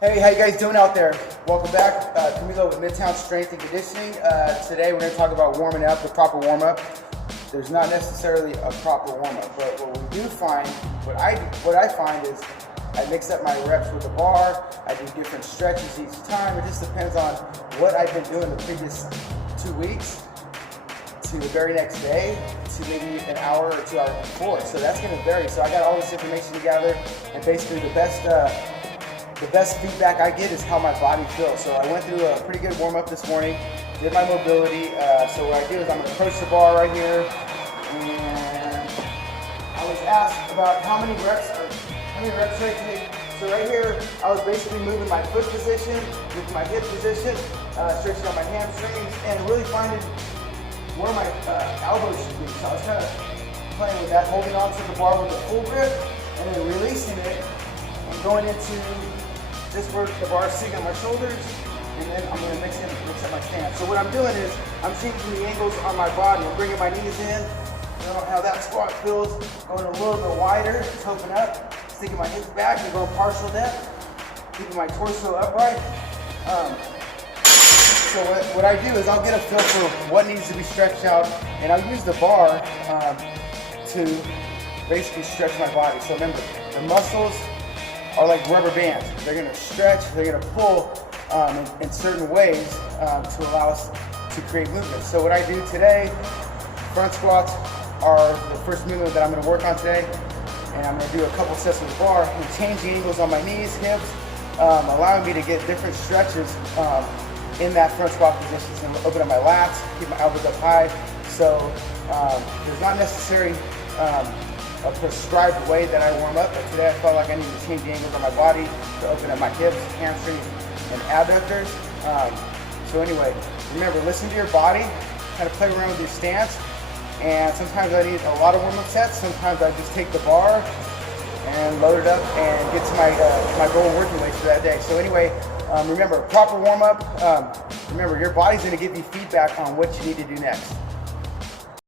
Hey, how you guys doing out there? Welcome back. Camilo with Midtown Strength and Conditioning. Today we're going to talk about warming up, the proper warm-up. There's not necessarily a proper warm-up, but what we do find, what I find is I mix up my reps with the bar. I do different stretches each time. It just depends on what I've been doing the previous 2 weeks to the very next day to maybe an hour or 2 hours before. So that's going to vary. So I got all this information together, and basically the best feedback I get is how my body feels. So I went through a pretty good warm-up this morning, did my mobility. So what I do is I'm gonna approach the bar right here, and I was asked about how many reps should I take. So right here, I was basically moving my foot position with my hip position, stretching out my hamstrings, and really finding where my elbows should be. So I was kind of playing with that, holding on to the bar with a full grip, and then releasing it, and going into this where the bar is sitting on my shoulders, and then I'm going to mix up my stance. So what I'm doing is I'm changing the angles on my body. I'm bringing my knees in. You know how that squat feels. Going a little bit wider, just open up, sticking my hips back and going partial depth, keeping my torso upright. So what I do is I'll get a feel for what needs to be stretched out, and I'll use the bar to basically stretch my body. So remember, the muscles are like rubber bands. They're gonna stretch, they're gonna pull in certain ways to allow us to create movement. So what I do today, front squats are the first movement that I'm gonna work on today, and I'm gonna do a couple sets with the bar and change the angles on my knees, hips, allowing me to get different stretches in that front squat position. So I'm gonna open up my lats, keep my elbows up high. So there's not necessarily a prescribed way that I warm up, but today I felt like I needed to change the angles on my body to open up my hips, hamstrings, and abductors. So anyway, remember, listen to your body, kind of play around with your stance, and sometimes I need a lot of warm-up sets, sometimes I just take the bar and load it up and get to my goal working weights for that day. So anyway, remember, proper warm-up, remember, your body's gonna give you feedback on what you need to do next.